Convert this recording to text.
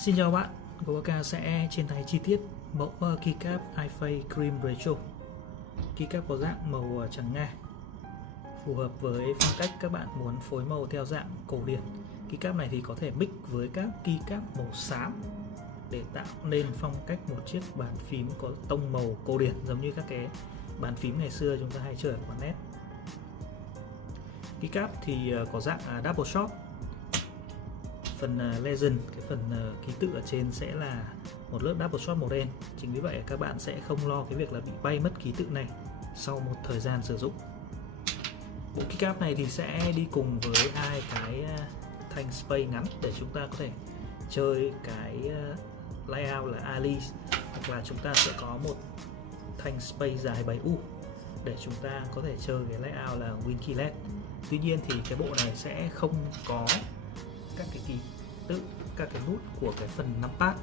Xin chào bạn, Goaka sẽ trên tay chi tiết mẫu keycap iFace Cream Retro. Keycap có dạng màu trắng ngà, phù hợp với phong cách các bạn muốn phối màu theo dạng cổ điển. Keycap này thì có thể mix với các keycap màu xám để tạo nên phong cách một chiếc bàn phím có tông màu cổ điển, giống như các cái bàn phím ngày xưa chúng ta hay chơi ở quán net. Keycap thì có dạng double shot. Phần legend, cái phần ký tự ở trên sẽ là một lớp double shot màu đen. Chính vì vậy các bạn sẽ không lo cái việc là bị bay mất ký tự này sau một thời gian sử dụng. Bộ keycap này thì sẽ đi cùng với hai cái thanh space ngắn để chúng ta có thể chơi cái layout là Alice, hoặc là chúng ta sẽ có một thanh space dài 7U để chúng ta có thể chơi cái layout là Winkeylet. Tuy nhiên thì cái bộ này sẽ không có các cái ký tự, các cái nút của cái phần numpad